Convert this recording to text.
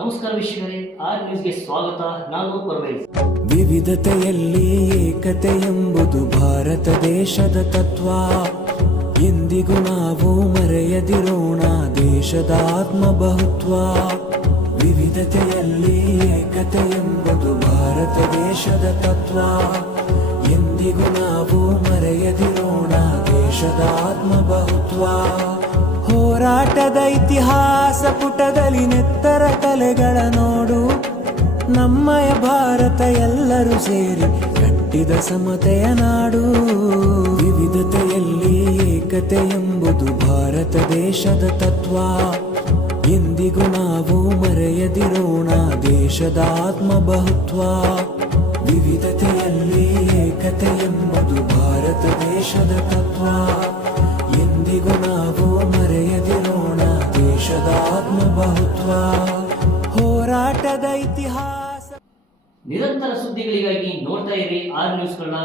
ನಮಸ್ಕಾರ ವೀಕ್ಷಕರೇ, ಆರ್ ನ್ಯೂಸ್ಗೆ ಸ್ವಾಗತ. ನಾನು ಪರ್ವೇಜ್. ವಿವಿಧತೆಯಲ್ಲಿ ಏಕತೆ ಎಂಬುದು ಭಾರತ ದೇಶದ ತತ್ವ. ಎಂದಿಗೂ ನಾವು ಮರೆಯದಿರೋಣ ದೇಶದ ಆತ್ಮಬಹುತ್ವ. ವಿವಿಧತೆಯಲ್ಲಿ ಏಕತೆ ಎಂಬುದು ಭಾರತ ದೇಶದ ತತ್ವ. ಎಂದಿಗೂ ನಾವು ಮರೆಯದಿರೋಣ ದೇಶದ ಆತ್ಮಬಹುತ್ವ. ಹೋರಾಟದ ಇತಿಹಾಸ ಪುಟದಲ್ಲಿ ನೆತ್ತರ ಕಲೆಗಳ ನೋಡು. ನಮ್ಮಯ ಭಾರತ ಎಲ್ಲರೂ ಸೇರಿ ಕಟ್ಟಿದ ಸಮತೆಯ ನಾಡು. ವಿವಿಧತೆಯಲ್ಲಿ ಏಕತೆ ಎಂಬುದು ಭಾರತ ದೇಶದ ತತ್ವ. ಎಂದಿಗೂ ನಾವು ಮರೆಯದಿರೋಣ ದೇಶದ ಆತ್ಮಬಹುತ್ವ. ವಿವಿಧತೆಯಲ್ಲಿ ಏಕತೆ ಎಂಬುದು ಭಾರತ ದೇಶದ ತತ್ವ. ಎಂದಿಗೂ ನಾವು ಮರೆಯದಿರೋಣ ದೇಶದ ಆತ್ಮಬಹುತ್ವ. ಹೋರಾಟದ ಇತಿಹಾಸ. ನಿರಂತರ ಸುದ್ದಿಗಳಿಗಾಗಿ ನೋಡ್ತಾ ಇರಿ ಆರ್ ನ್ಯೂಸ್ಗಳನ್ನ.